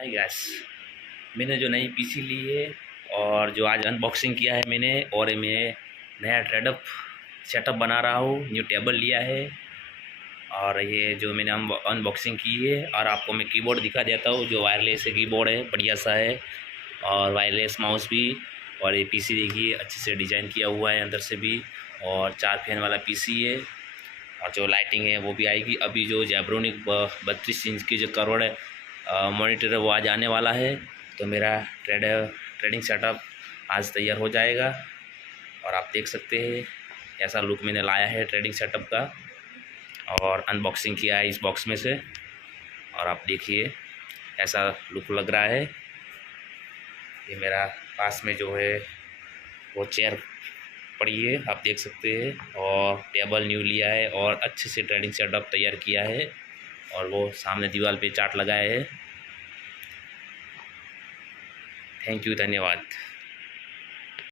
Hi guys, मैंने जो नई पीसी ली है और जो आज अनबॉक्सिंग किया है मैंने, और मैं नया ट्रेडअप सेटअप बना रहा हूँ। न्यू टेबल लिया है और ये जो मैंने अनबॉक्सिंग की है, और आपको मैं कीबोर्ड दिखा देता हूँ। जो वायरलेस कीबोर्ड है, बढ़िया सा है, और वायरलेस माउस भी। और ये पीसी देखिए अच्छे से डिज़ाइन किया हुआ है अंदर से भी, और 4 फैन वाला पीसी है। और जो लाइटिंग है वो भी आएगी। अभी जो जैब्रोनिक 32 इंच की जो कर्व्ड मॉनिटर है वो आज आने वाला है। तो मेरा ट्रेडिंग सेटअप आज तैयार हो जाएगा, और आप देख सकते हैं ऐसा लुक मैंने लाया है ट्रेडिंग सेटअप का, और अनबॉक्सिंग किया है इस बॉक्स में से। और आप देखिए ऐसा लुक लग रहा है। ये मेरा पास में जो है वो चेयर पड़ी है, आप देख सकते हैं, और टेबल न्यू लिया है और अच्छे से ट्रेडिंग सेटअप तैयार किया है। और वो सामने दीवार पे चार्ट लगाया है। थैंक यू, धन्यवाद।